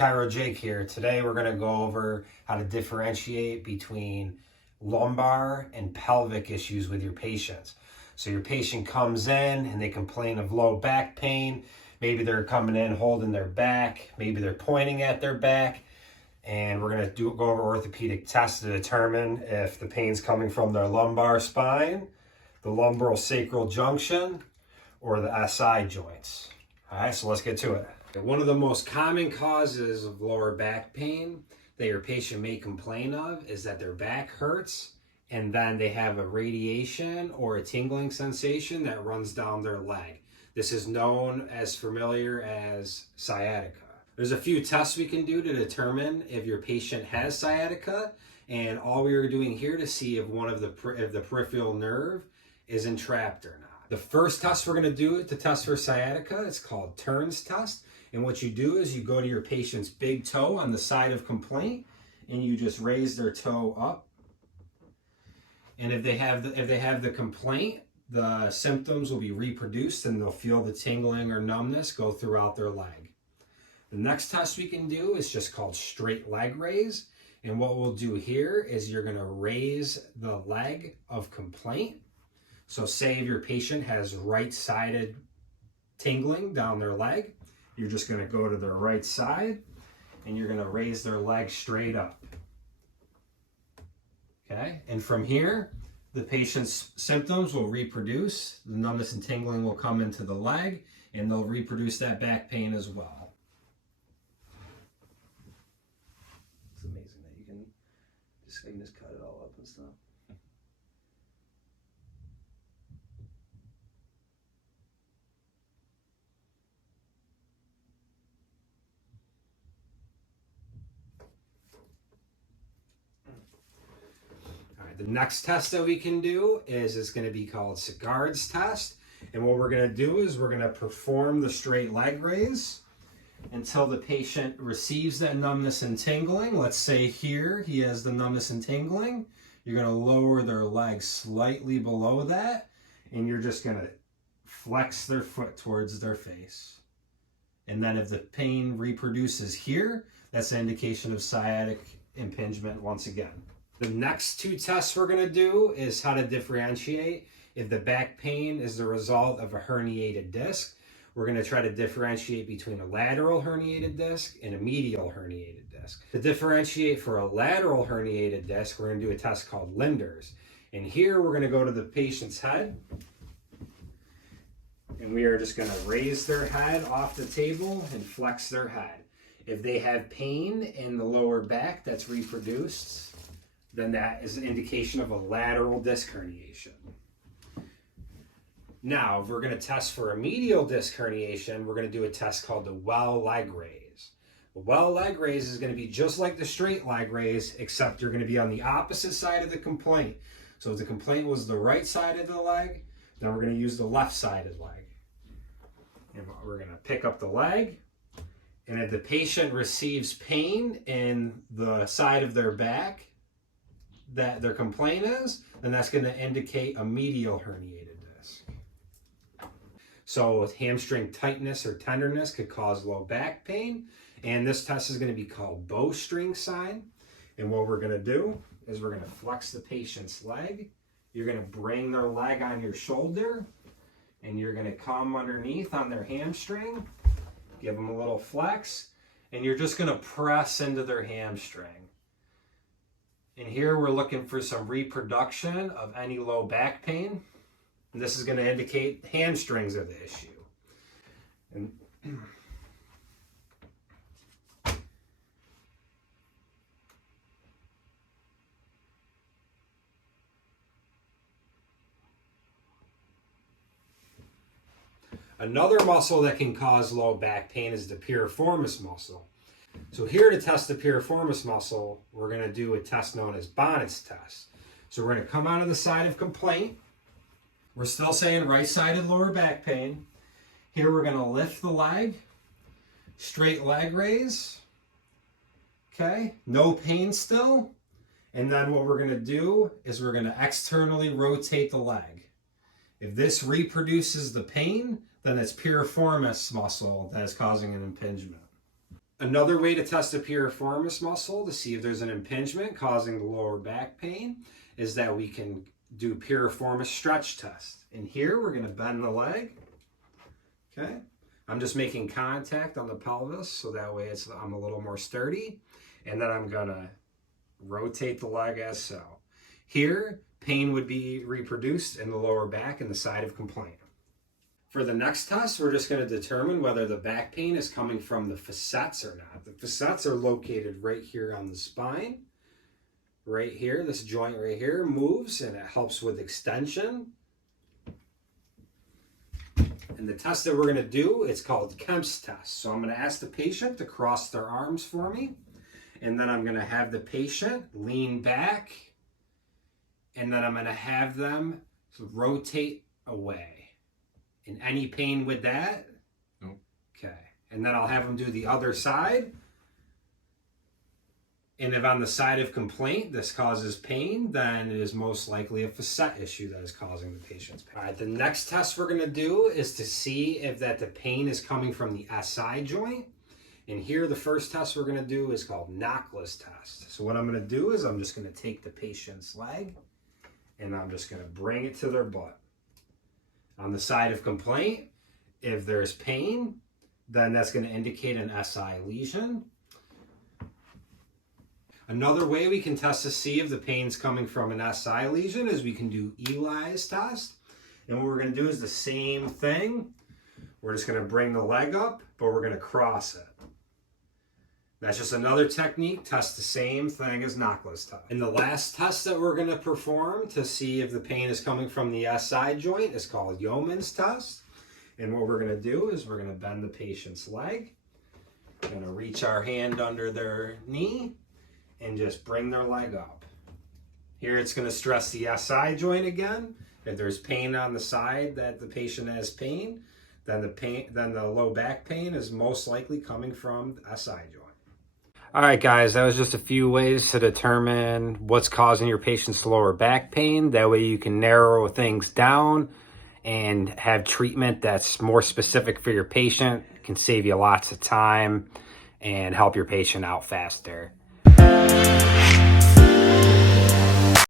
Chiro Jake here. Today we're going to go over how to differentiate between lumbar and pelvic issues with your patients. So your patient comes in and they complain of low back pain. Maybe they're coming in holding their back. Maybe they're pointing at their back. And we're going to go over orthopedic tests to determine if the pain's coming from their lumbar spine, the lumbar sacral junction, or the SI joints. All right, so let's get to it. One of the most common causes of lower back pain that your patient may complain of is that their back hurts and then they have a radiation or a tingling sensation that runs down their leg. This is known as familiar as sciatica. There's a few tests we can do to determine if your patient has sciatica, and all we are doing here to see if if the peripheral nerve is entrapped or not. The first test we're going to do to test for sciatica is called Turns test. And what you do is you go to your patient's big toe on the side of complaint and you just raise their toe up. And if they have the complaint, the symptoms will be reproduced and they'll feel the tingling or numbness go throughout their leg. The next test we can do is just called straight leg raise. And what we'll do here is you're going to raise the leg of complaint. So say if your patient has right-sided tingling down their leg, you're just going to go to their right side and you're going to raise their leg straight up. Okay, and from here, the patient's symptoms will reproduce. The numbness and tingling will come into the leg and they'll reproduce that back pain as well. It's amazing that you can just cut it all up and stuff. The next test that we can do is going to be called Sagard's test. And what we're going to do is we're going to perform the straight leg raise until the patient receives that numbness and tingling. Let's say here he has the numbness and tingling. You're going to lower their leg slightly below that and you're just going to flex their foot towards their face. And then if the pain reproduces here, that's an indication of sciatic impingement once again. The next two tests we're going to do is how to differentiate if the back pain is the result of a herniated disc. We're going to try to differentiate between a lateral herniated disc and a medial herniated disc. To differentiate for a lateral herniated disc, we're going to do a test called Linder's. And here we're going to go to the patient's head. And we are just going to raise their head off the table and flex their head. If they have pain in the lower back that's reproduced, then that is an indication of a lateral disc herniation. Now, if we're going to test for a medial disc herniation, we're going to do a test called the well leg raise. The well leg raise is going to be just like the straight leg raise, except you're going to be on the opposite side of the complaint. So if the complaint was the right side of the leg, then we're going to use the left-sided leg. And we're going to pick up the leg. And if the patient receives pain in the side of their back that their complaint is, then that's going to indicate a medial herniated disc. So hamstring tightness or tenderness could cause low back pain. And this test is going to be called bowstring sign. And what we're going to do is we're going to flex the patient's leg. You're going to bring their leg on your shoulder and you're going to come underneath on their hamstring, give them a little flex, and you're just going to press into their hamstring. And here we're looking for some reproduction of any low back pain. And this is going to indicate hamstrings are the issue. And another muscle that can cause low back pain is the piriformis muscle. So here to test the piriformis muscle, we're going to do a test known as Bonnet's test. So we're going to come out of the side of complaint. We're still saying right-sided lower back pain. Here we're going to lift the leg, straight leg raise. Okay, no pain still. And then what we're going to do is we're going to externally rotate the leg. If this reproduces the pain, then it's piriformis muscle that is causing an impingement. Another way to test the piriformis muscle to see if there's an impingement causing the lower back pain is that we can do piriformis stretch test. And here we're going to bend the leg. Okay. I'm just making contact on the pelvis so that way I'm a little more sturdy. And then I'm going to rotate the leg as so. Here, pain would be reproduced in the lower back and the side of complaint. For the next test, we're just going to determine whether the back pain is coming from the facets or not. The facets are located right here on the spine. Right here, this joint right here moves and it helps with extension. And the test that we're going to do, it's called Kemp's test. So I'm going to ask the patient to cross their arms for me. And then I'm going to have the patient lean back. And then I'm going to have them rotate away. And any pain with that? Nope. Okay. And then I'll have them do the other side. And if on the side of complaint this causes pain, then it is most likely a facet issue that is causing the patient's pain. All right, the next test we're going to do is to see if the pain is coming from the SI joint. And here the first test we're going to do is called Knockless test. So what I'm going to do is I'm just going to take the patient's leg and I'm just going to bring it to their butt. On the side of complaint, if there's pain, then that's going to indicate an SI lesion. Another way we can test to see if the pain's coming from an SI lesion is we can do Eli's test. And what we're going to do is the same thing. We're just going to bring the leg up, but we're going to cross it. That's just another technique. Test the same thing as Knockless test. And the last test that we're going to perform to see if the pain is coming from the SI joint is called Yeoman's test. And what we're going to do is we're going to bend the patient's leg. We're going to reach our hand under their knee and just bring their leg up. Here it's going to stress the SI joint again. If there's pain on the side that the patient has pain, then the low back pain is most likely coming from the SI joint. All right, guys, that was just a few ways to determine what's causing your patient's lower back pain. That way you can narrow things down and have treatment that's more specific for your patient. It can save you lots of time and help your patient out faster.